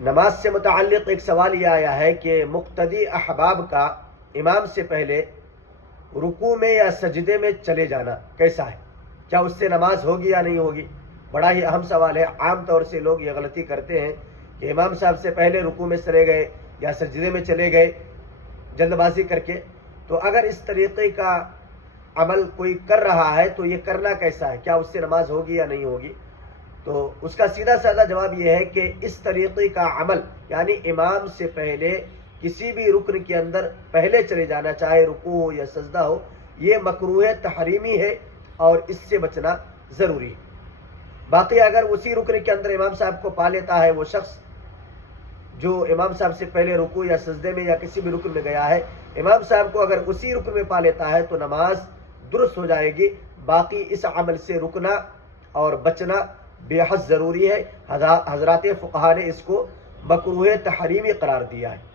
نماز سے متعلق ایک سوال یہ آیا ہے کہ مقتدی احباب کا امام سے پہلے رکوع میں یا سجدے میں چلے جانا کیسا ہے؟ کیا اس سے نماز ہوگی یا نہیں ہوگی؟ بڑا ہی اہم سوال ہے۔ عام طور سے لوگ یہ غلطی کرتے ہیں کہ امام صاحب سے پہلے رکوع میں چلے گئے یا سجدے میں چلے گئے جلد بازی کر کے۔ تو اگر اس طریقے کا عمل کوئی کر رہا ہے تو یہ کرنا کیسا ہے؟ کیا اس سے نماز ہوگی یا نہیں ہوگی؟ تو اس کا سیدھا سادہ جواب یہ ہے کہ اس طریقے کا عمل یعنی امام سے پہلے کسی بھی رکن کے اندر پہلے چلے جانا، چاہے رکوع ہو یا سجدہ ہو، یہ مکروہ تحریمی ہے اور اس سے بچنا ضروری ہے۔ باقی اگر اسی رکن کے اندر امام صاحب کو پا لیتا ہے وہ شخص جو امام صاحب سے پہلے رکوع یا سجدے میں یا کسی بھی رکن میں گیا ہے، امام صاحب کو اگر اسی رکن میں پا لیتا ہے تو نماز درست ہو جائے گی۔ باقی اس عمل سے رکنا اور بچنا بے حد ضروری ہے۔ حضرات فقہا نے اس کو مکروہ تحریمی قرار دیا ہے۔